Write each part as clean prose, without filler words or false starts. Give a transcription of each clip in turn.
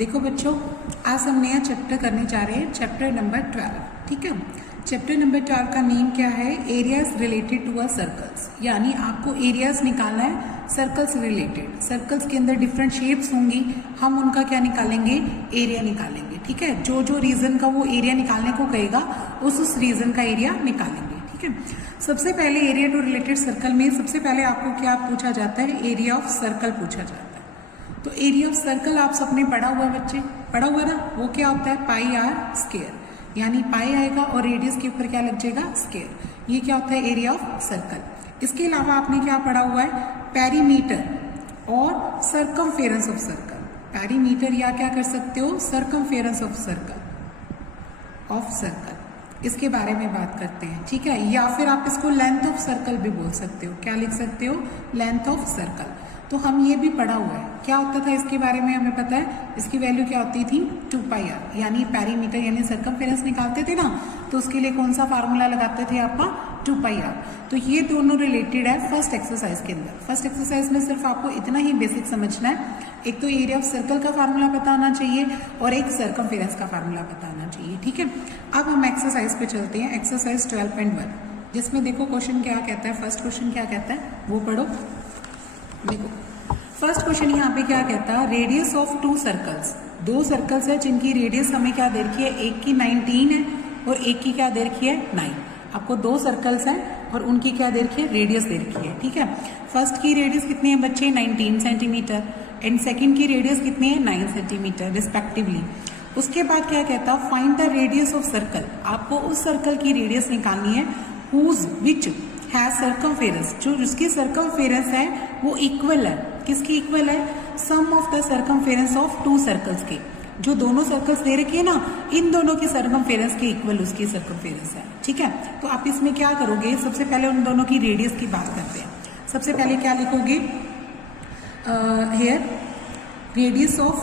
देखो बच्चों, आज हम नया चैप्टर करने जा रहे हैं, चैप्टर नंबर 12। ठीक है, चैप्टर नंबर 12 का नेम क्या है? Areas related to a circles. यानी आपको एरियाज निकालना है सर्कल्स रिलेटेड। सर्कल्स के अंदर डिफरेंट शेप्स होंगी, हम उनका क्या निकालेंगे? एरिया निकालेंगे। ठीक है, जो जो रीजन का वो एरिया निकालने को कहेगा उस रीजन का एरिया निकालेंगे। ठीक है, सबसे पहले एरिया टू रिलेटेड सर्कल में सबसे पहले आपको क्या पूछा जाता है? एरिया ऑफ सर्कल पूछा जाता है। तो एरिया ऑफ सर्कल आप सबने पढ़ा हुआ है बच्चे, पढ़ा हुआ ना? वो क्या होता है? पाई आर स्क्वायर। यानी पाई आएगा और रेडियस के ऊपर क्या लग जाएगा? स्क्वायर। ये क्या होता है? Area of circle. इसके अलावा आपने क्या पढ़ा हुआ है? पेरीमीटर और सर्कमफेरेंस ऑफ सर्कल। पेरीमीटर या क्या कर सकते हो? Circumference of circle. इसके बारे में बात करते हैं। ठीक है, या फिर आप इसको लेंथ ऑफ सर्कल भी बोल सकते हो। क्या लिख सकते हो? Length of circle. तो हम ये भी पढ़ा हुआ है। क्या होता था इसके बारे में हमें पता है। इसकी वैल्यू क्या होती थी? 2πr। यानी पेरीमीटर यानी सर्कमफेरेंस निकालते थे ना, तो उसके लिए कौन सा फार्मूला लगाते थे आपका? 2πr। तो ये दोनों रिलेटेड है फर्स्ट एक्सरसाइज के अंदर। फर्स्ट एक्सरसाइज में सिर्फ आपको इतना ही बेसिक समझना है। एक तो एरिया ऑफ सर्कल का फार्मूला पता होना चाहिए और एक सर्कमफेरेंस का फार्मूला पता होना चाहिए। ठीक है, अब हम एक्सरसाइज पे चलते हैं। एक्सरसाइज 12.1, जिसमें देखो क्वेश्चन क्या कहता है। फर्स्ट क्वेश्चन क्या कहता है वो पढ़ो। देखो फर्स्ट क्वेश्चन यहाँ पे क्या कहता है? Radius of two circles. दो सर्कल्स है जिनकी रेडियस हमें क्या दे रखी है? एक की 19 है और एक की क्या दे रखी है? 9। आपको दो सर्कल्स हैं और उनकी क्या दे रखी है? रेडियस दे रखी है। ठीक है, फर्स्ट की रेडियस कितनी है बच्चे? 19 सेंटीमीटर एंड सेकेंड की रेडियस कितनी है? 9 सेंटीमीटर रिस्पेक्टिवली। उसके बाद क्या कहता है? Find the radius of circle. आपको उस सर्कल की रेडियस निकालनी है हुज विच हैज सर्कमफेरेंस, जो जिसकी सर्कमफेरेंस है वो इक्वल है। किसकी इक्वल है? Sum of the circumference of two circles के। जो दोनों सर्कल्स दे रखे हैं ना, इन दोनों की सर्कमफेरेंस के इक्वल उसकी सर्कमफेरेंस है। ठीक है, तो आप इसमें क्या करोगे? सबसे पहले उन दोनों की रेडियस की बात करते हैं। सबसे पहले क्या लिखोगे? Here radius of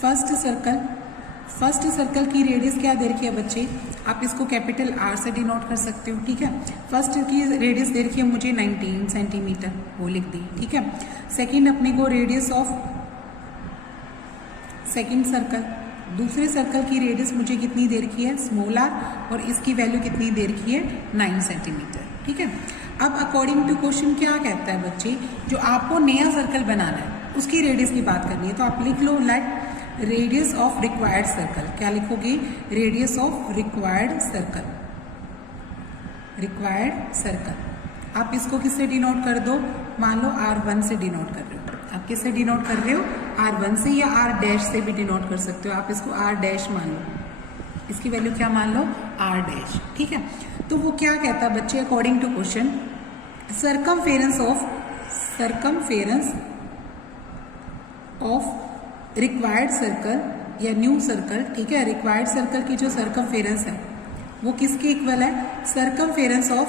first circle की रेडियस क्या दे रखी है बच्चे? आप इसको कैपिटल आर से डिनोट कर सकते हो। ठीक है, फर्स्ट की रेडियस दे रखी है मुझे 19 सेंटीमीटर, वो लिख दी। ठीक है, सेकंड अपने को रेडियस ऑफ सेकंड सर्कल, दूसरे सर्कल की रेडियस मुझे कितनी दे रखी है? स्मॉल आर, और इसकी वैल्यू कितनी दे रखी है? 9 सेंटीमीटर। ठीक है, अब अकॉर्डिंग टू क्वेश्चन क्या कहता है बच्चे? जो आपको नया सर्कल बनाना है उसकी रेडियस की बात करनी है। तो आप लिख लो let radius of required circle. क्या लिखोगे? Radius of required circle. आप इसको किससे डिनोट कर दो? मान लो R1 से डिनोट कर रहे हो। आप किससे डिनोट कर रहे हो? R1 से, या R डैश से भी डिनोट कर सकते हो। आप इसको R डैश मान लो, इसकी वैल्यू क्या मान लो? R dash. ठीक है, तो वो क्या कहता है बच्चे? According to question, circumference of required circle या न्यू सर्कल। ठीक है, रिक्वायर्ड सर्कल की जो सर्कमफेरेंस है वो किसके इक्वल है? सर्कमफेरेंस ऑफ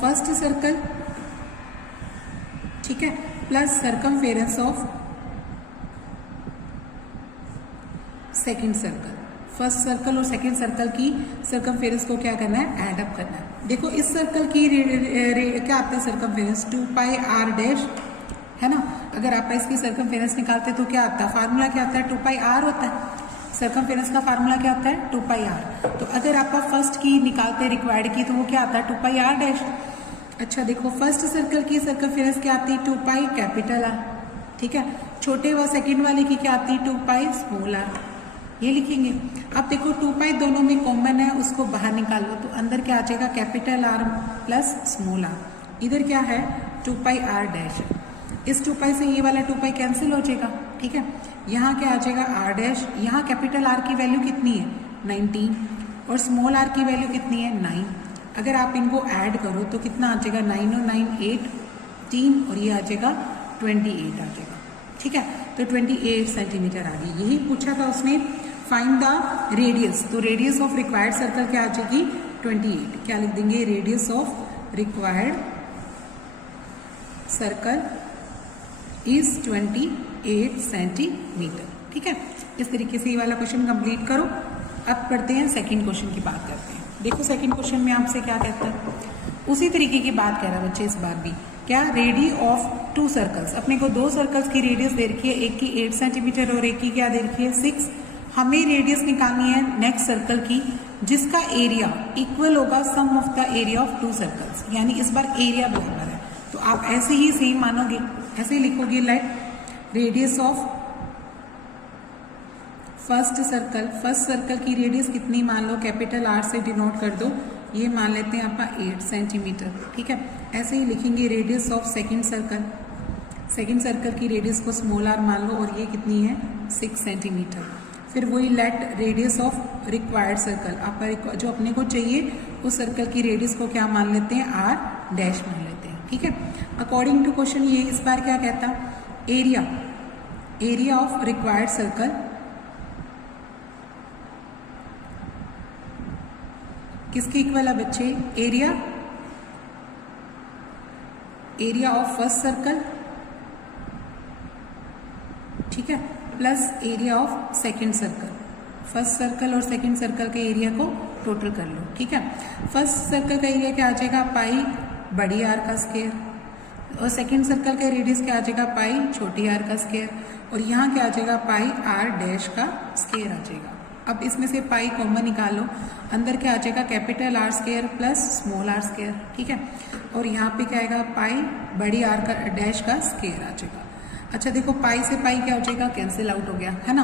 फर्स्ट सर्कल, ठीक है, plus circumference of second circle. First circle और सेकंड सर्कल की सर्कमफेरेंस को क्या करना है? ऐड अप करना है। देखो इस सर्कल की क्या आता है? सर्कमफेरेंस 2πr डैश है ना। अगर आप इसकी सर्कमफेरेंस निकालते तो क्या आता है? फार्मूला क्या आता है? 2πr होता है। सर्कमफेरेंस का फार्मूला क्या होता है? 2πr। तो अगर आप फर्स्ट की निकालते रिक्वायर्ड की तो वो क्या आता है? 2πr dash. अच्छा देखो, फर्स्ट सर्कल की सर्कमफेरेंस क्या आती है? 2π कैपिटल आर। ठीक है, छोटे व सेकंड वाले की क्या आती है? 2π स्मॉल आर। ये लिखेंगे। अब देखो 2π दोनों में कॉमन है, उसको बाहर निकालो तो अंदर क्या आ जाएगा? Capital R plus small R. इधर क्या है? 2πr dash. इस 2π से ये वाला 2π कैंसिल हो जाएगा। ठीक है, यहाँ क्या आ जाएगा? r dash. यहाँ कैपिटल R की वैल्यू कितनी है? 19, और स्मॉल r की वैल्यू कितनी है? 9। अगर आप इनको ऐड करो तो कितना आ जाएगा? 9 और 9 18, और ये आ जाएगा 28 आ जाएगा। ठीक है, तो 28 सेंटीमीटर आ गई। यही पूछा था उसने, फाइंड द रेडियस। तो रेडियस ऑफ रिक्वायर्ड सर्कल क्या आ जाएगी? 28। क्या लिख देंगे? Radius of required circle is 28 centimetre. ठीक है, इस तरीके से ये वाला क्वेश्चन कंप्लीट करो। अब पढ़ते हैं सेकंड क्वेश्चन की बात करते हैं। देखो सेकंड क्वेश्चन में आपसे क्या कहता है, उसी तरीके की बात कह रहा है बच्चे इस बार भी। क्या, रेडी ऑफ 2 सर्कल्स, अपने को 2 सर्कल्स की रेडियस दे रखी है, एक की 8 सेंटीमीटर और एक की क्या दे रखी है 6। हमें रेडियस निकालनी है नेक्स्ट सर्कल की जिसका एरिया इक्वल होगा sum of the area of 2 circles, यानी इस बार एरिया बराबर है। तो आप ऐसे ही सेम मानोगे, ऐसे ही लिखोगे, late radius of first circle की रेडियस कितनी मान लो, कैपिटल आर से डिनोट कर दो, ये मान लेते हैं आपका 8 सेंटीमीटर, ठीक है। ऐसे ही लिखेंगे रेडियस ऑफ सेकंड सर्कल की रेडियस को स्मॉल आर मान लो और ये कितनी है 6 सेंटीमीटर। फिर वही late radius of required circle, आप जो अपने को चाहिए उस सर्कल की रेडियस को क्या मान लेते हैं, आर डैश मान लेते हैं, ठीक है। अकॉर्डिंग टू क्वेश्चन ये इस बार क्या कहता, एरिया ऑफ रिक्वायर्ड सर्कल किसके इक्वल है बच्चे, एरिया ऑफ फर्स्ट सर्कल, ठीक है, plus area of second circle. First circle और सेकंड सर्कल के एरिया को टोटल कर लो, ठीक है। फर्स्ट सर्कल का एरिया क्या आ जाएगा, पाई बड़ी आर का स्क्वायर, और सेकंड सर्कल का रेडियस क्या आ जाएगा, पाई छोटी आर का स्क्वायर, और यहाँ क्या आ जाएगा, पाई आर डैश का स्क्वायर आ जाएगा। अब इसमें से पाई कॉमन निकालो, अंदर क्या आ जाएगा, capital R square plus small R square, ठीक है। और यहाँ पे क्या आएगा, पाई बड़ी आर का डैश का स्क्वायर आ जाएगा। अच्छा देखो, पाई से पाई क्या हो जाएगा, कैंसिल आउट हो गया, है ना।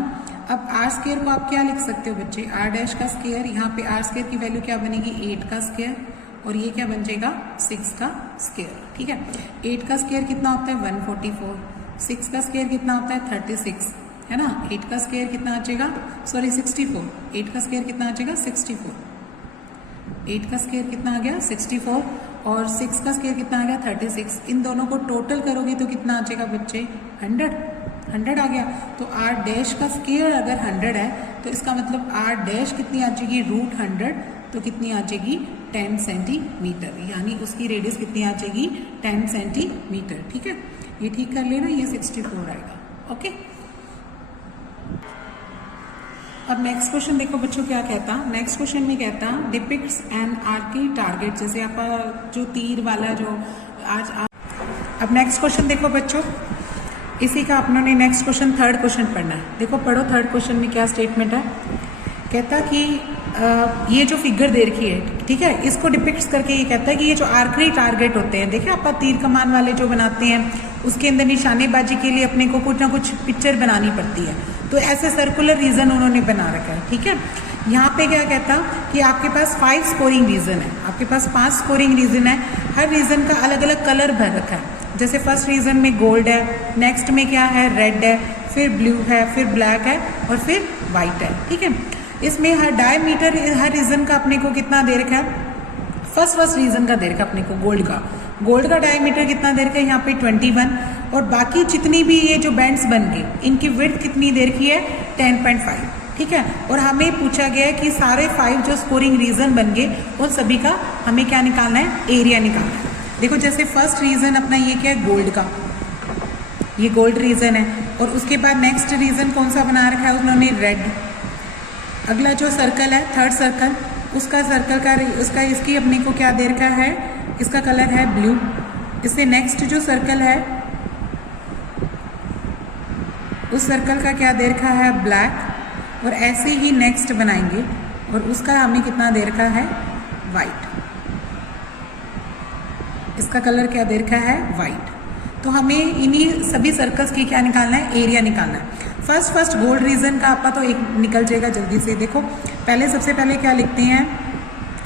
अब आर स्क्वायर को आप क्या लिख सकते हो बच्चे, आर डैश का स्क्वायर, यहाँ पे आर स्क्वायर की वैल्यू क्या बनेगी 8 का स्क्वायर, और ये क्या बन जाएगा 6 का स्क्वायर, ठीक है। 8 का स्क्वायर कितना होता है 144, 6 का स्क्वायर कितना होता है 36, है ना। 8 का स्क्वायर कितना आ जाएगा, सॉरी 64, 8 का स्क्वायर कितना आ जाएगा 64, 8 का स्क्वायर कितना आ गया 64, और 6 का स्क्वायर कितना आ गया 36। इन दोनों को टोटल करोगे तो कितना आ जाएगा बच्चे 100 आ गया। तो आर डैश का स्क्वायर अगर 100 है तो इसका मतलब आर डैश कितनी आ जाएगी √100, तो कितनी आ जाएगी 10 सेंटीमीटर, यानी उसकी रेडियस कितनी आ जाएगी 10 सेंटीमीटर, ठीक है। ये ठीक कर लेना, ये 64 आएगा, ओके। अब नेक्स्ट क्वेश्चन देखो बच्चों क्या कहता, नेक्स्ट क्वेश्चन में कहता डिपिक्ट्स एन आर्की टारगेट, जैसे आप जो तीर वाला जो अब नेक्स्ट क्वेश्चन देखो बच्चों, इसी का अपनों ने नेक्स्ट क्वेश्चन थर्ड क्वेश्चन पढ़ना है। देखो पढ़ो, थर्ड क्वेश्चन में क्या स्टेटमेंट है, कहता कि ये जो फिगर दे रखी है, ठीक है, इसको डिपिक्ट्स करके ये कहता है कि ये जो आर्करी टारगेट होते हैं, देखिए आप तीर कमान वाले जो बनाते हैं उसके अंदर निशानेबाजी के लिए अपने को कुछ ना कुछ पिक्चर बनानी पड़ती है, तो ऐसे सर्कुलर रीजन उन्होंने बना रखा है, ठीक है। यहाँ पे क्या कहता कि आपके पास 5 स्कोरिंग रीजन है, आपके पास 5 स्कोरिंग रीजन है, हर रीजन का अलग अलग कलर भर रखा है। जैसे फर्स्ट रीजन में गोल्ड है, नेक्स्ट में क्या है रेड है, फिर ब्लू है, फिर ब्लैक है और फिर वाइट है, ठीक है। इसमें हर डायमीटर हर रीजन का अपने को कितना दे रखा है, फर्स्ट रीजन का दे रखा है अपने को गोल्ड का डायमीटर कितना दे रखा है यहाँ पे 21, और बाकी जितनी भी ये जो बैंड्स बन गए इनकी विड्थ कितनी दे रखी है 10.5, ठीक है। और हमें पूछा गया है कि सारे 5 जो स्कोरिंग रीजन बन गए उन सभी का हमें क्या निकालना है, एरिया निकालना है। देखो जैसे फर्स्ट रीजन अपना ये क्या है गोल्ड का, ये गोल्ड रीजन है, और उसके बाद नेक्स्ट रीजन कौन सा बना रखा है उन्होंने रेड। अगला जो सर्कल है थर्ड सर्कल, उसका सर्कल का उसका इसकी अपने को क्या दे रखा है, इसका कलर है ब्लू। इससे नेक्स्ट जो सर्कल है उस सर्कल का क्या दे रखा है ब्लैक, और ऐसे ही नेक्स्ट बनाएंगे और उसका हमें कितना दे रखा है वाइट, इसका कलर क्या दे रखा है वाइट। तो हमें इन्हीं सभी सर्कल्स की क्या निकालना है, एरिया निकालना है। फर्स्ट गोल्ड रीजन का आपका तो एक निकल जाएगा जल्दी से। देखो पहले सबसे पहले क्या लिखते हैं,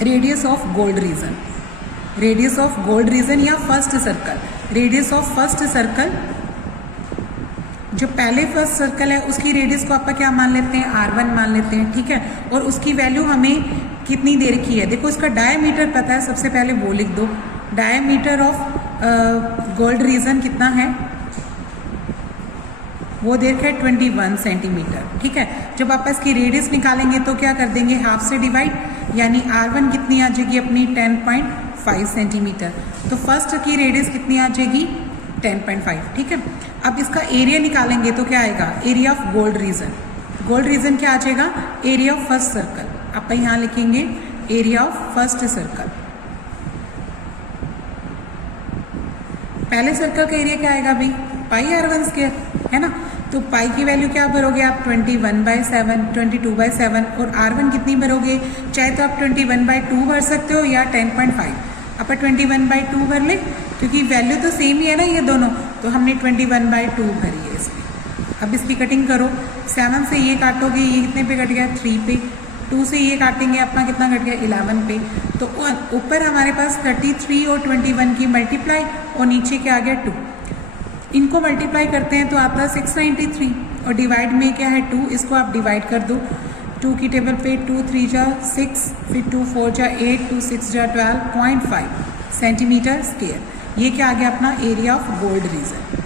radius of gold region, radius of gold region या first circle, radius of first circle, जो पहले फर्स्ट सर्कल है उसकी रेडियस को आपका क्या मान लेते हैं R1 मान लेते हैं, ठीक है। और उसकी वैल्यू हमें कितनी दे रखी है, देखो इसका डायमीटर पता है, सबसे पहले वो लिख दो। डायमीटर ऑफ गोल्ड रीजन कितना है, वो दे रखा है 21 सेंटीमीटर, ठीक है। जब आप इसकी रेडियस निकालेंगे तो क्या कर देंगे हाफ से डिवाइड, यानी R1 कितनी आ जाएगी अपनी 10.5 सेंटीमीटर। तो फर्स्ट की रेडियस कितनी आ जाएगी 10.5, ठीक है। अब इसका एरिया निकालेंगे तो क्या आएगा, area of gold reason, gold reason क्या आ जाएगा एरिया ऑफ फर्स्ट सर्कल। आप यहाँ लिखेंगे एरिया ऑफ फर्स्ट सर्कल। पहले सर्कल का एरिया क्या आएगा भाई, पाई r1 स्क्वायर, है ना। तो पाई की वैल्यू क्या भरोगे आप, 21/7, 22/7, और r1 कितनी भरोगे, चाहे तो आप 21/2 भर सकते हो या 10.5। आप 21/2 भर ले, क्योंकि वैल्यू तो सेम ही है ना ये दोनों, तो हमने 21/2 भरी है इसमें। अब इसकी कटिंग करो, 7 से ये काटोगे, ये कितने पे कट गया, 3 पे। 2 से ये काटेंगे अपना कितना कट गया, 11 पे। तो ऊपर हमारे पास 33 और 21 की मल्टीप्लाई, और नीचे क्या आ गया 2। इनको मल्टीप्लाई करते हैं तो आता है 693, और डिवाइड में क्या है 2, इसको आप डिवाइड कर दो। 2 की टेबल पे 2 3 जा 6, फिर 2 4 जा 8, 2 6 जा 12.5 सेंटीमीटर स्क्वायर। ये क्या आ गया अपना area of gold region.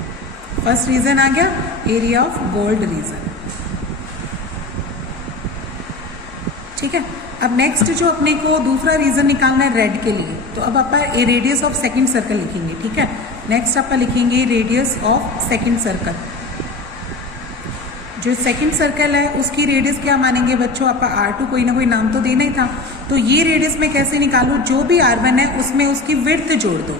First region आ गया एरिया ऑफ गोल्ड रीजन। ठीक है। अब नेक्स्ट जो अपने को दूसरा रीजन निकालना है रेड के लिए, तो अब आप रेडियस ऑफ सेकंड सर्कल लिखेंगे। ठीक है, नेक्स्ट आप लिखेंगे रेडियस ऑफ सेकंड सर्कल। जो सेकंड सर्कल है उसकी रेडियस क्या मानेंगे बच्चों, आप R2 कोई ना कोई नाम तो देना ही था। तो ये रेडियस में कैसे निकालूं, जो भी R1 है उसमें उसकी विड्थ जोड़ दो,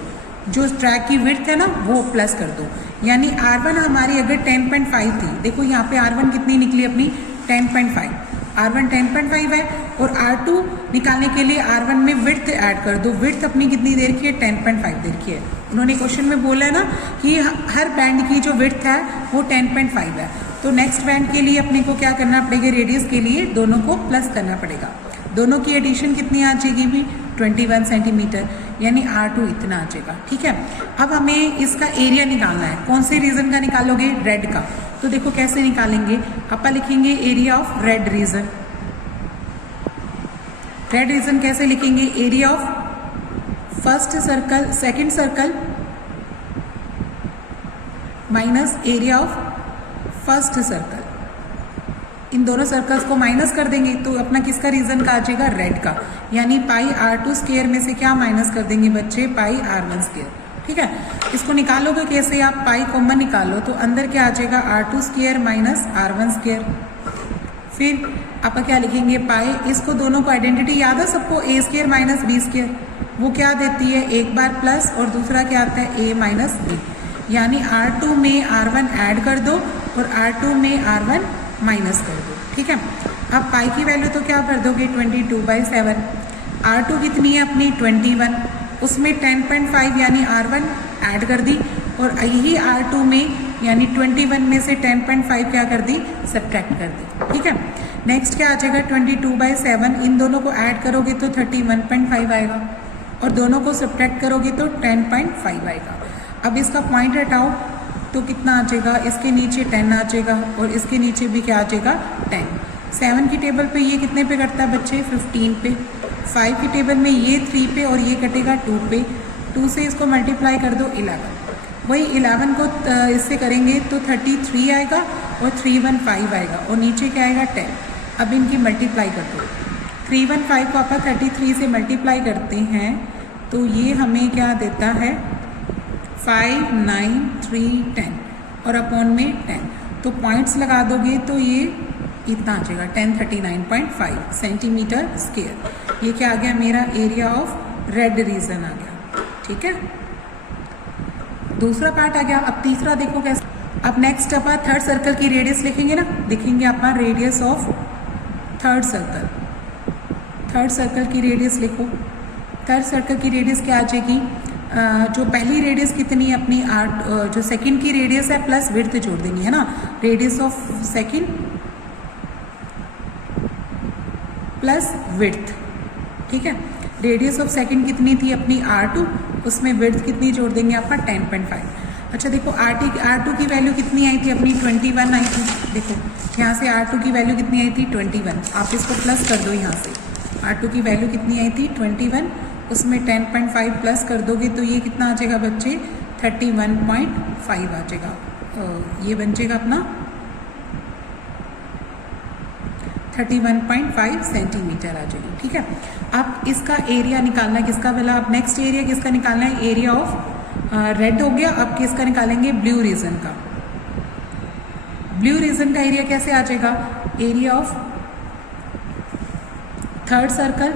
जो ट्रैक की विड्थ है ना वो प्लस कर दो। यानी R1 हमारी अगर 10.5 थी, देखो यहाँ पे R1 कितनी निकली अपनी 10.5, R1 10.5 है, और R2 निकालने के लिए R1 में विड्थ ऐड कर दो। विड्थ अपनी कितनी दे रखी है, 10.5 दे रखी है। उन्होंने क्वेश्चन में बोला है ना कि हर बैंड की जो विड्थ है वो 10.5 है। तो नेक्स्ट बैंड के लिए अपने को क्या करना पड़ेगा, रेडियस के लिए दोनों को प्लस करना पड़ेगा। दोनों की एडिशन कितनी आ जाएगी भी 21 सेंटीमीटर, यानी R2 इतना आ जाएगा। ठीक है, अब हमें इसका एरिया निकालना है। कौन से रीजन का निकालोगे, रेड का। तो देखो कैसे निकालेंगे, आप लिखेंगे area of red region. Red region कैसे लिखेंगे, area of first circle second circle minus area of first circle. इन दोनों सर्कल्स को माइनस कर देंगे तो अपना किसका रीजन का आ जाएगा, रेड का। यानी पाई R2 स्क्वायर में से क्या माइनस कर देंगे बच्चे, पाई R1 स्क्वायर। ठीक है, इसको निकालोगे कैसे, आप पाई कॉमन निकालो तो अंदर क्या आ जाएगा, R2 square minus R1 square. फिर आप क्या लिखेंगे, पाई, इसको दोनों को आइडेंटिटी याद है सबको, A square minus B square. वो क्या देती है, एक बार प्लस और दूसरा क्या आता है, A माइनस B। यानी R2 में R1 ऐड कर दो और R2 में R1 माइनस कर दो। ठीक है, अब पाई की वैल्यू तो क्या कर दोगे, 22/7। R2 कितनी है अपनी 21, उसमें 10.5 यानी R1 ऐड कर दी, और यही R2 में यानी 21 में से 10.5 क्या कर दी, सब्ट्रैक्ट कर दी। ठीक है, नेक्स्ट क्या आ जाएगा 22/7। इन दोनों को ऐड करोगे तो 31.5 आएगा, और दोनों को सब्ट्रैक्ट करोगे तो 10.5 आएगा। अब इसका पॉइंट हटाओ तो कितना आ जाएगा, इसके नीचे 10 आ जाएगा, और इसके नीचे भी क्या आ जाएगा 10। 7 की टेबल पे ये कितने पे कटता है बच्चे, 15 पे। 5 की टेबल में ये 3 पे और ये कटेगा 2 पे। 2 से इसको मल्टीप्लाई कर दो 11, वही 11 को इससे करेंगे तो 33 आएगा और 315 आएगा, और नीचे क्या आएगा 10। अब इनकी मल्टीप्लाई कर दो, 315 को आप 33 से मल्टीप्लाई करते हैं तो ये हमें क्या देता है 5 9 3 10, और अपॉन में 10। तो पॉइंट्स लगा दोगे तो ये इतना आ जाएगा 1039.5 सेंटीमीटर स्क्वायर। ये क्या आ गया, मेरा एरिया ऑफ रेड रीजन आ गया। ठीक है, दूसरा पार्ट आ गया। अब तीसरा देखो कैसे। अब नेक्स्ट अपन थर्ड सर्कल की रेडियस लिखेंगे ना, लिखेंगे अपन radius of third circle. Third circle की रेडियस लिखो। थर्ड सर्कल की रेडियस क्या आ जाएगी, जो पहली रेडियस कितनी है अपनी 8, जो सेकंड की रेडियस है प्लस विड्थ जोड़ देंगे, है ना। Radius of second plus width. ठीक है, रेडियस ऑफ सेकंड कितनी थी अपनी R2, उसमें विड्थ कितनी जोड़ देंगे आपका 10.5। अच्छा देखो R2 की वैल्यू कितनी आई थी अपनी 21 आई थी। देखो यहाँ से R2 की वैल्यू कितनी आई थी 21, आप इसको प्लस कर दो। यहाँ से R2 की वैल्यू कितनी आई थी 21, उसमें 10.5 प्लस कर दोगे तो ये कितना आ जाएगा बच्चे 31.5 आ जाएगा। ये बन जाएगा अपना 31.5 सेंटीमीटर आ जाएगी। ठीक है, अब इसका एरिया निकालना है किसका, पहला अब नेक्स्ट एरिया किसका निकालना है, एरिया ऑफ रेड हो गया। अब किसका निकालेंगे, ब्लू रीजन का। ब्लू रीजन का एरिया कैसे आ जाएगा, area of third circle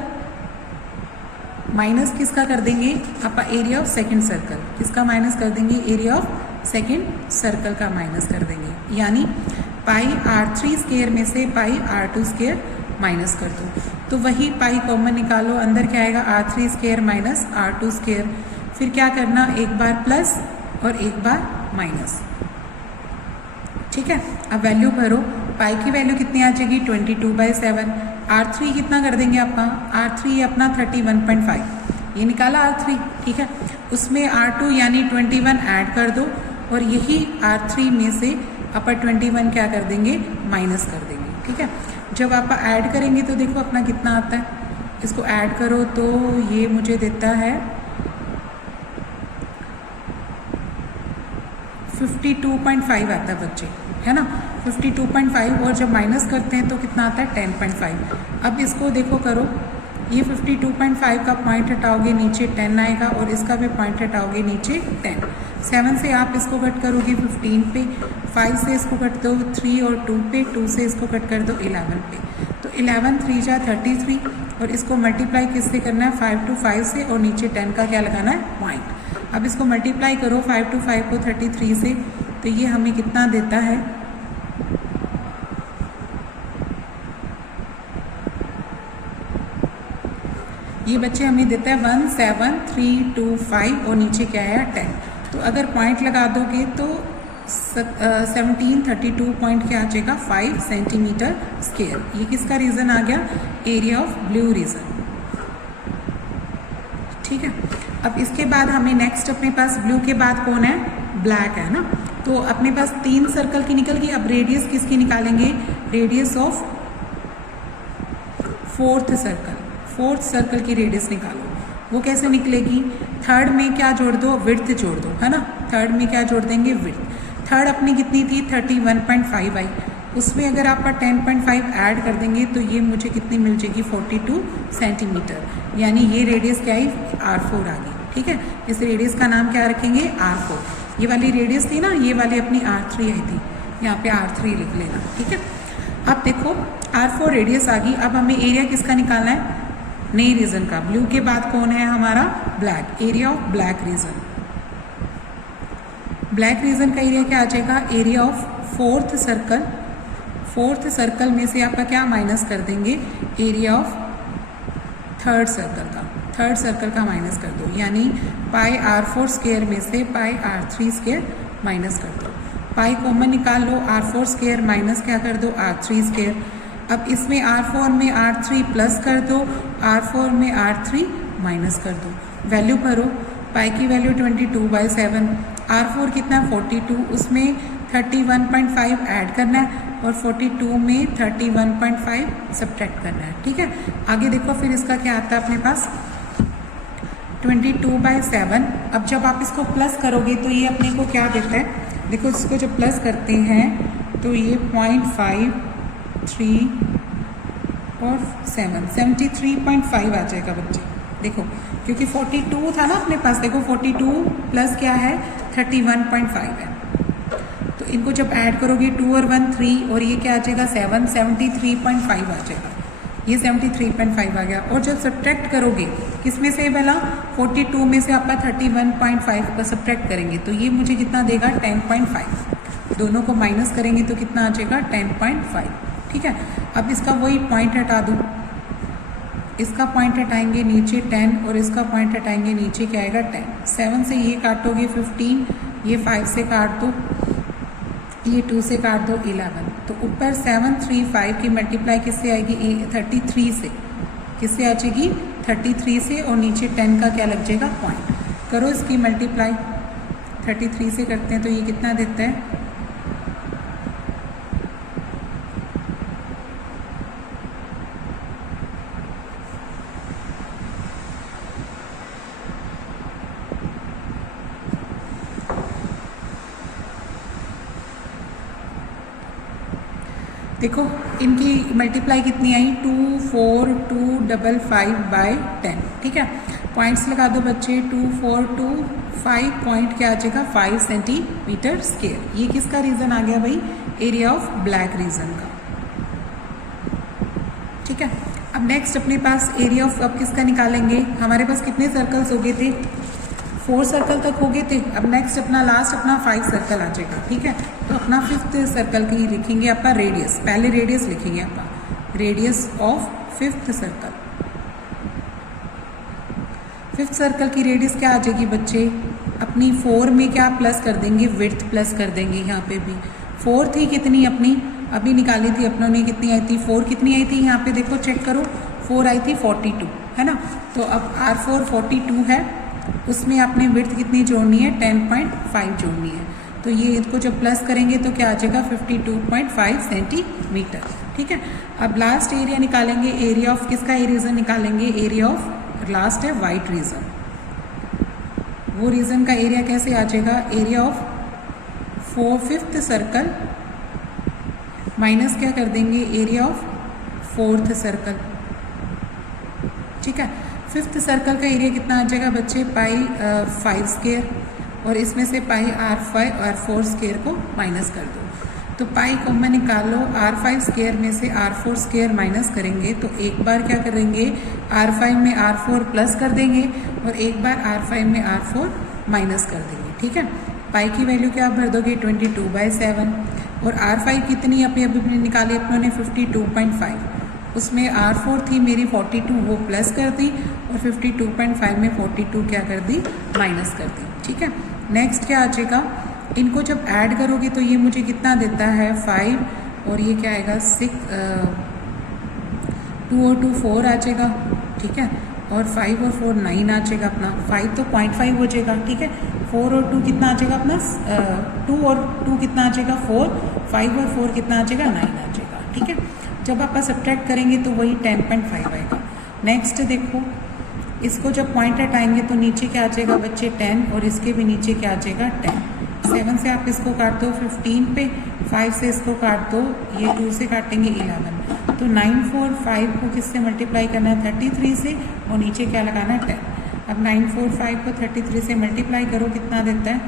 minus किसका कर देंगे आप एरिया ऑफ सेकंड सर्कल, किसका माइनस कर देंगे एरिया ऑफ सेकंड सर्कल का माइनस कर देंगे, यानी पाई r3 स्क्वायर में से पाई r2 स्क्वायर माइनस कर दो, तो वही पाई कॉमन निकालो, अंदर क्या आएगा r3 square minus r2 square, फिर क्या करना एक बार प्लस और एक बार माइनस, ठीक है। अब वैल्यू भरो, पाई की वैल्यू कितनी आ जाएगी 22/7, r3 कितना कर देंगे आपका r3 अपना 31.5, ये निकाला r3, ठीक है। उसमें r2 यानी 21 ऐड कर दो और यही r3 में से अपर 21 क्या कर देंगे माइनस कर देंगे, ठीक है। जब आप ऐड करेंगे तो देखो अपना कितना आता है, इसको ऐड करो तो ये मुझे देता है 52.5 आता है बच्चे, है ना 52.5, और जब माइनस करते हैं तो कितना आता है 10.5। अब इसको देखो करो, ये 52.5 का पॉइंट हटाओगे नीचे 10 आएगा और इसका भी पॉइंट हटाओगे नीचे 10, 7 से आप इसको कट करोगे 15 पे, 5 से इसको कट दो 3 और 2 पे, 2 से इसको कट कर दो 11 पे, तो 11 3 जा 33, और इसको मल्टीप्लाई किससे करना है 5 to 5 से, और नीचे 10 का क्या लगाना है पॉइंट। अब इसको मल्टीप्लाई करो 5 to 5 को 33 से, तो ये हमें कितना देता है ये बच्चे हमें देता है 17325 और नीचे क्या है 10, तो अगर पॉइंट लगा दोगे तो 1732 पॉइंट क्या आ जाएगा 5 सेंटीमीटर स्क्वायर। ये किसका रीजन आ गया एरिया ऑफ ब्लू रीजन, ठीक है। अब इसके बाद हमें नेक्स्ट अपने पास ब्लू के बाद कौन है ब्लैक है ना, तो अपने पास 3 सर्कल की निकल गई, अब रेडियस किसकी निकालेंगे रेडियस ऑफ फोर्थ सर्कल की रेडियस निकालो, वो कैसे निकलेगी, थर्ड में क्या जोड़ दो विड्थ जोड़ दो, है ना, थर्ड में क्या जोड़ देंगे विड्थ, थर्ड अपनी कितनी थी 31.5 आई, उसमें अगर आप 10.5 ऐड कर देंगे तो ये मुझे कितनी मिल जाएगी 42 सेंटीमीटर, यानी ये रेडियस क्या आई R4 आ गई, ठीक है। इस रेडियस का नाम क्या रखेंगे R4, ये वाली रेडियस थी ना, ये वाली अपनी R3 आई थी, यहाँ पे R3 लिख लेना, ठीक है। अब देखो R4 रेडियस आ गई, अब हमें एरिया किसका निकालना है नई रीजन का, ब्लू के बाद कौन है हमारा black, area of black reason, black reason का एरिया क्या आ जाएगा एरिया ऑफ फोर्थ सर्कल में से आपका क्या माइनस कर देंगे एरिया ऑफ थर्ड सर्कल का माइनस कर दो, यानी पाई R4 स्क्वायर में से पाई R3 स्क्वायर माइनस कर दो, पाई कॉमन निकाल लो, R4 स्क्वायर माइनस क्या कर दो R3 स्क्वायर, अब इसमें R4 में R3 प्लस कर दो, R4 में R3 माइनस कर दो, वैल्यू भरो, पाई की वैल्यू 22/7, R4 कितना 42, उसमें 31.5 ऐड करना है और 42 में 31.5 सब्ट्रैक्ट करना है, ठीक है। आगे देखो फिर इसका क्या आता है अपने पास 22/7, अब जब आप इसको प्लस करोगे तो ये अपने को क्या देता है, देखो इसको जब प्लस करते हैं तो ये 0.5 3 और 7 73.5 आ जाएगा बच्चे, देखो क्योंकि 42 था ना अपने पास, देखो 42 प्लस क्या है 31.5 है, तो इनको जब ऐड करोगे 2 और 1 3 और ये क्या आ जाएगा 7 73.5 आ जाएगा, ये 73.5 आ गया, और जब सब्ट्रैक्ट करोगे किसमें से भला 42 में से आपका 31.5 का सब्ट्रैक्ट करेंगे तो ये मुझे कितना देगा 10.5, दोनों को माइनस करेंगे तो कितना आ जाएगा 10.5, ठीक है। अब इसका वही पॉइंट हटा दो, इसका पॉइंट हटाएंगे नीचे 10 और इसका पॉइंट हटाएंगे नीचे क्या आएगा 10, 7 से ये काटोगे 15, ये 5 से काट दो, ये 2 से काट दो 11, तो ऊपर 735 की मल्टीप्लाई किससे आएगी 33 से, किससे आ जाएगी 33 से, और नीचे 10 का क्या लग जाएगा पॉइंट, करो इसकी मल्टीप्लाई 33 से करते हैं तो ये कितना देता है देखो इनकी मल्टीप्लाई कितनी आई 24255/10, ठीक है। पॉइंट्स लगा दो बच्चे 2425 पॉइंट क्या आ जाएगा 5 सेंटीमीटर स्क्वायर, ये किसका रीजन आ गया भाई एरिया ऑफ ब्लैक रीजन का, ठीक है। अब अब नेक्स्ट अपने पास एरिया ऑफ अब किसका निकालेंगे, हमारे पास कितने सर्कल्स हो गए थे, 4 सर्कल तक हो गए थे। अब नेक्स्ट अपना लास्ट अपना 5 सर्कल आ जाएगा, ठीक है। तो अपना 5th सर्कल की लिखेंगे आपका रेडियस, पहले रेडियस लिखेंगे आपका, radius of 5th circle. 5th circle की रेडियस क्या आ जाएगी बच्चे, अपनी 4 में क्या प्लस कर देंगे, विड्थ प्लस कर देंगे। यहाँ पे भी 4 थी कितनी अपनी, अभी निकाली थी अपनों ने, कितनी आई थी 4, कितनी आई थी यहाँ पे देखो चेक करो, 4 आई थी 42, है ना। तो अब R4 42 है, उसमें आपने विड्थ कितनी जोड़नी है, 10.5 जोड़नी है। तो ये इसको जब प्लस करेंगे तो क्या आ जाएगा 52.5 सेंटीमीटर, ठीक है। अब लास्ट एरिया निकालेंगे, एरिया ऑफ किसका रीजन निकालेंगे, एरिया ऑफ लास्ट है वाइट रीजन। वो रीजन का एरिया कैसे आ जाएगा, area of 5th circle minus क्या कर देंगे, एरिया ऑफ 4th सर्कल, ठीक है। 5th सर्कल का एरिया कितना आ जाएगा बच्चे, पाई 5 स्क्वायर, और इसमें से पाई R5 और R4 स्क्वायर को माइनस कर दो। तो पाई को मैं निकालो, R5 स्क्वायर में से R4 स्क्वायर माइनस करेंगे तो एक बार क्या करेंगे, R5 में R4 प्लस कर देंगे और एक बार R5 में R4 माइनस कर देंगे, ठीक है। पाई की वैल्यू क्या भर दोगे, 22/7, और R5 कितनी अभी अभी निकाली अपनों ने 52.5, उसमें R4 थी मेरी 42, वो प्लस कर दी और 52.5 में 42 क्या कर दी, माइनस कर दी, ठीक है। नेक्स्ट क्या आ जाएगा, इनको जब ऐड करोगे तो ये मुझे कितना देता है 5, और ये क्या आएगा 6, 2 और 2 4 आ जाएगा, ठीक है। और 5 और 4 9 आ जाएगा अपना, 5 तो 0.5 हो जाएगा, ठीक है। 4 और 2 कितना आ जाएगा अपना, 2 और 2 कितना आ जाएगा 4, 5 और 4 कितना आ जाएगा 9 आ जाएगा, ठीक है। जब आप सब्ट्रैक्ट करेंगे तो वही 10.5 आएगा। नेक्स्ट देखो, इसको जब पॉइंट हटाएंगे तो नीचे क्या आ जाएगा बच्चे 10, और इसके भी नीचे क्या आ जाएगा 10। 7 से आप इसको काट दो 15 पे, 5 से इसको काट दो, ये 2 से काटेंगे 11, तो 9 4 5 को किससे मल्टीप्लाई करना है 33 से, और नीचे क्या लगाना है 10। अब 9 4 5 को 33 से मल्टीप्लाई करो, कितना देता है,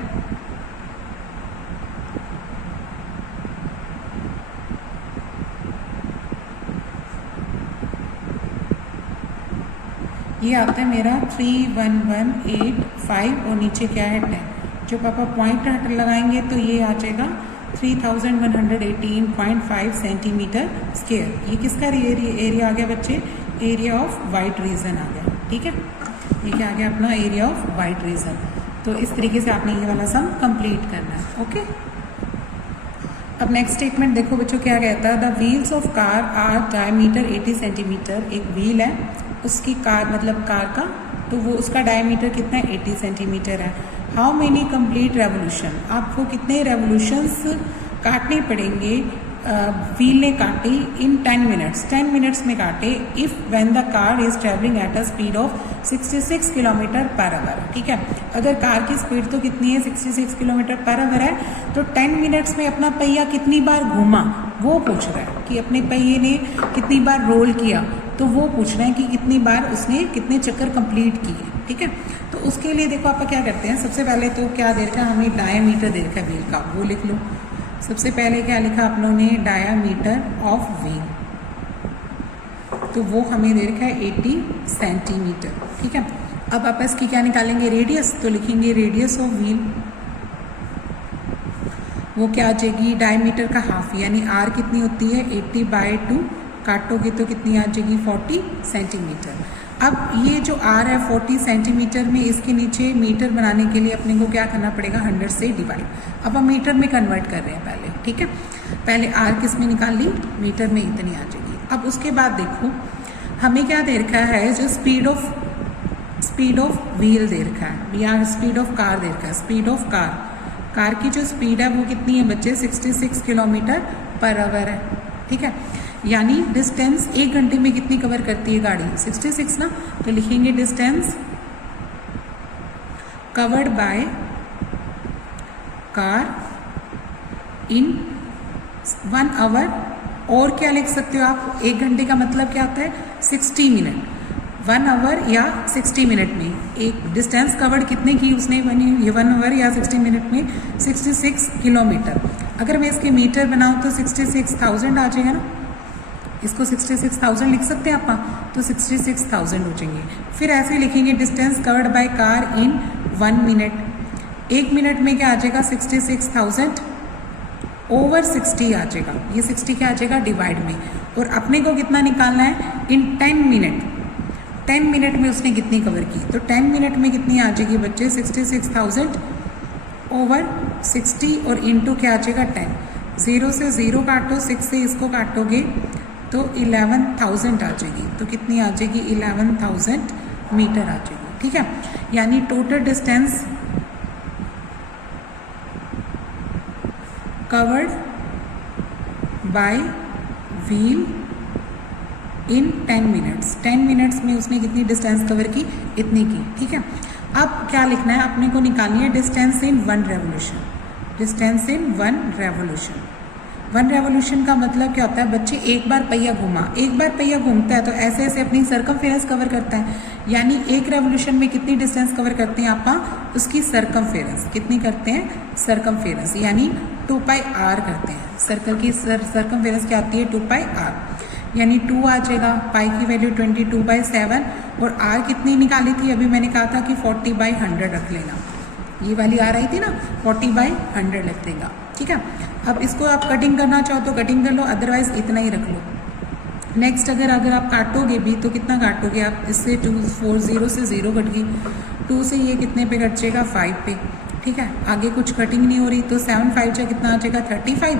ये आता है मेरा 31185, और नीचे क्या है 10। जो पापा पॉइंट लगाएंगे तो ये आ जाएगा 3118.5 सेंटीमीटर स्क्वायर। ये किसका एरिया आ गया बच्चे, एरिया ऑफ वाइट रीजन आ गया, ठीक है। ये क्या आ गया अपना, एरिया ऑफ वाइट रीजन। तो इस तरीके से आपने ये वाला सम कंप्लीट करना है, ओके। अब नेक्स्ट स्टेटमेंट देखो बच्चों, क्या कहता है, the wheels of car are diameter 80 centimetre. एक व्हील है उसकी, कार मतलब कार का, तो वो उसका डायमीटर कितना है 80 सेंटीमीटर है। हाउ मेनी कंप्लीट रेवोल्यूशन, आपको कितने रेवोल्यूशंस काटने पड़ेंगे, व्हील ने काटे इन 10 मिनट्स, 10 मिनट्स में काटे, if when the car is travelling at a speed of 66 kilometre per hour, ठीक है। अगर कार की स्पीड तो कितनी है 66 किलोमीटर पर आवर है, तो 10 मिनट्स में अपना पहिया कितनी बार घूमा वो पूछ रहा है, कि अपने पहिए ने कितनी बार रोल किया, तो वो पूछ रहे हैं कि कितनी बार उसने कितने चक्कर कंप्लीट किए, ठीक है। तो उसके लिए देखो आप क्या करते हैं, सबसे पहले तो क्या दे रखा है हमें, डायामीटर दे रखा है व्हील का, वो लिख लो। सबसे पहले क्या लिखा आप लोगों ने, डायामीटर ऑफ व्हील, तो वो हमें दे रखा है 80 सेंटीमीटर, ठीक है। अब आप इसकी क्या निकालेंगे, रेडियस, तो लिखेंगे रेडियस ऑफ व्हील, वो क्या आ जाएगी, डायमीटर का हाफ, यानी आर कितनी होती है 80/2, काटोगे तो कितनी आ जाएगी 40 सेंटीमीटर। अब ये जो आर है 40 सेंटीमीटर में, इसके नीचे मीटर बनाने के लिए अपने को क्या करना पड़ेगा, 100 से डिवाइड। अब हम मीटर में कन्वर्ट कर रहे हैं पहले, ठीक है। पहले आर किस में निकाल ली, मीटर में इतनी आ जाएगी। अब उसके बाद देखो हमें क्या दे रखा है, जो स्पीड ऑफ व्हील दे रखा है, या स्पीड ऑफ कार दे रखा है। स्पीड ऑफ कार की जो स्पीड है वो कितनी है बच्चे, 66 किलोमीटर पर आवर है, ठीक है। यानी डिस्टेंस 1 घंटे में कितनी कवर करती है गाड़ी, 66 ना, तो लिखेंगे distance covered by car in 1 hour. और क्या लिख सकते हो आप, 1 घंटे का मतलब क्या होता है 60 मिनट, 1 आवर या 60 मिनट में एक डिस्टेंस कवर्ड कितने की उसने बनी, ये 1 आवर या 60 मिनट में 66 किलोमीटर। अगर मैं इसके मीटर बनाऊँ तो 66,000 आ जाएगा ना, इसको 66,000 लिख सकते हैं आप, तो 66,000 हो जाएंगे। फिर ऐसे लिखेंगे distance covered by car in 1 minute. 1 minute में क्या आ जाएगा 66,000 ओवर 60 आ जाएगा। ये 60 क्या आ जाएगा डिवाइड में। और अपने को कितना निकालना है इन 10 मिनट। 10 मिनट में उसने कितनी कवर की, तो 10 मिनट में कितनी आ जाएगी बच्चे 66,000 ओवर 60 और इंटू क्या आ जाएगा 10। 0 से 0 काटो, 6 से इसको काटोगे तो 11,000 आ जाएगी। तो कितनी आ जाएगी 11,000 मीटर आ जाएगी। ठीक है, यानी total distance covered bye wheel in 10 minutes. 10 minutes में उसने कितनी डिस्टेंस कवर की, इतनी की। ठीक है, अब क्या लिखना है अपने को, निकालनी है distance in 1 revolution. Distance in 1 revolution. 1 revolution का मतलब क्या होता है बच्चे, एक बार पहिया घुमा। एक बार पहिया घूमता है तो ऐसे ऐसे अपनी सर्कमफेरेंस कवर करता है, यानी एक रेवोल्यूशन में कितनी डिस्टेंस कवर करते हैं आप, उसकी सर्कमफेरेंस कितनी करते हैं, सर्कमफेरेंस यानी 2πr करते हैं। सर्कल की सर्कमफेरेंस क्या आती है 2πr, यानी 2 आ जाएगा, पाई की वैल्यू 22/7 और r कितनी निकाली थी अभी मैंने कहा था कि 40/100 रख लेना। ये वाली आ रही थी ना 40/100 लिख देगा। ठीक है, अब इसको आप कटिंग करना चाहो तो कटिंग कर लो, अदरवाइज इतना ही रख लो। नेक्स्ट अगर आप काटोगे भी तो कितना काटोगे आप, इससे 2 4 0 से 0 कट गई, 2 से ये कितने पे कट जाएगा 5 पे। ठीक है, आगे कुछ कटिंग नहीं हो रही तो 7 5 जा कितना आ जाएगा 35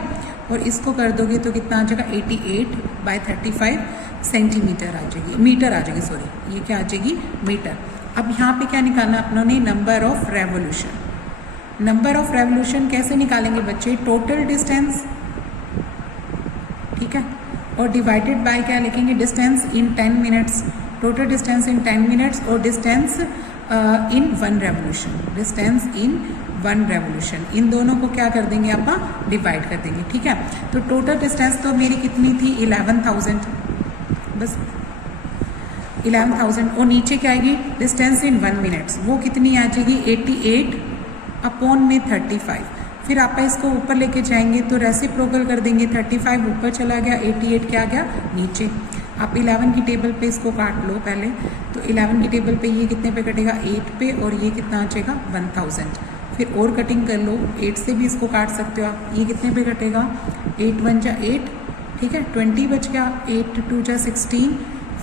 और इसको कर दोगे तो कितना आ जाएगा 88/35 सेंटीमीटर आ जाएगी, मीटर आ जाएगी, सॉरी ये क्या आ जाएगी मीटर। अब यहाँ पे क्या निकालना अपनों ने, number of revolution. Number of revolution कैसे निकालेंगे बच्चे, टोटल डिस्टेंस, ठीक है, और डिवाइडेड बाय क्या लिखेंगे distance in 10 minutes. Total distance in 10 minutes और distance in 1 revolution. Distance in 1 revolution, इन दोनों को क्या कर देंगे आप डिवाइड कर देंगे। ठीक है, तो टोटल डिस्टेंस तो मेरी कितनी थी 11,000, बस 11,000 और नीचे क्या आएगी डिस्टेंस इन 1 मिनट्स, वो कितनी आ जाएगी 88/35। फिर आप इसको ऊपर लेके जाएंगे तो रेसिप्रोकल कर देंगे, 35 ऊपर चला गया, 88 क्या आ गया नीचे। आप 11 की टेबल पे इसको काट लो पहले, तो 11 की टेबल पे ये कितने पे कटेगा 8 पे और ये कितना आ जाएगा 1000। फिर और कटिंग कर लो, 8 से भी इसको काट सकते हो आप, ये कितने पे कटेगा 8 1 जा 8, ठीक है 20 बच गया, 8 2 जा 16,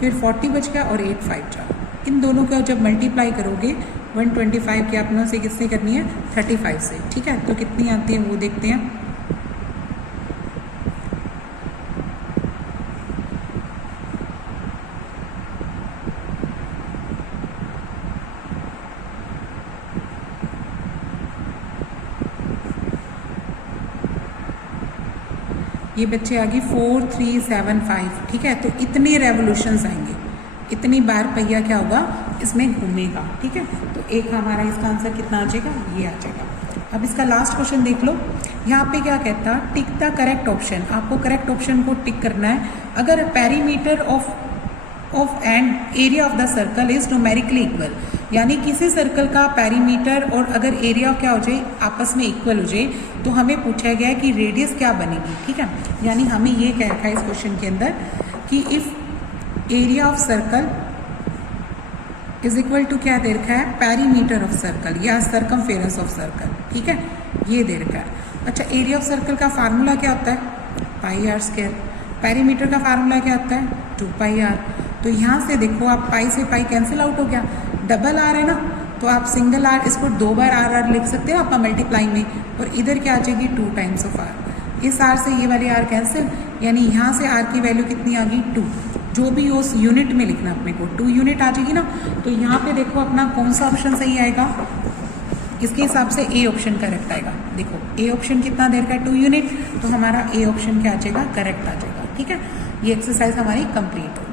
फिर 40 बच गया और 8 5 जा। इन दोनों का जब मल्टीप्लाई करोगे 125 के अपनों से किससे करनी है 35 से। ठीक है, तो कितनी आती है वो देखते हैं। ये बच्चे आ गई 4375। ठीक है, तो इतने रेवोल्यूशंस आएंगे, इतनी बार पहिया क्या होगा इसमें घूमेगा। ठीक है, तो एक हमारा इसका आंसर कितना आ जाएगा, ये आ जाएगा। अब इसका लास्ट क्वेश्चन देख लो, यहाँ पे क्या कहता है टिक द करेक्ट ऑप्शन। आपको करेक्ट ऑप्शन को टिक करना है। अगर perimeter of and area of the circle is numerically equal, यानी किसी सर्कल का पेरीमीटर और अगर एरिया क्या हो जाए आपस में इक्वल हो जाए, तो हमें पूछा गया है कि रेडियस क्या बनेगी। ठीक है, यानी हमें ये कह रखा है इस क्वेश्चन के अंदर कि if area of circle is equal to क्या दे रखा है पेरीमीटर ऑफ सर्कल या सर्कमफेरेंस ऑफ सर्कल। ठीक है, ये दे रखा है। अच्छा, एरिया ऑफ सर्कल का फार्मूला क्या होता है πr²। पेरीमीटर का फार्मूला क्या होता है 2πr। तो यहाँ से देखो आप पाई से पाई कैंसिल आउट हो गया, डबल आर है ना, तो आप सिंगल आर इसको 2 बार आर लिख सकते हो आप मल्टीप्लाई में, और इधर क्या आ जाएगी 2 टाइम्स ऑफ आर। इस आर से ये वाली आर कैंसिल, यानी यहाँ से आर की वैल्यू कितनी आ गई 2। जो भी उस यूनिट में लिखना अपने को 2 यूनिट आ जाएगी ना। तो यहाँ पे देखो अपना कौन सा ऑप्शन सही आएगा, इसके हिसाब से ए ऑप्शन करेक्ट आएगा। देखो ए ऑप्शन कितना देर का 2 यूनिट, तो हमारा ए ऑप्शन क्या आ जाएगा करेक्ट आ जाएगा। ठीक है, ये एक्सरसाइज हमारी कंप्लीट हो।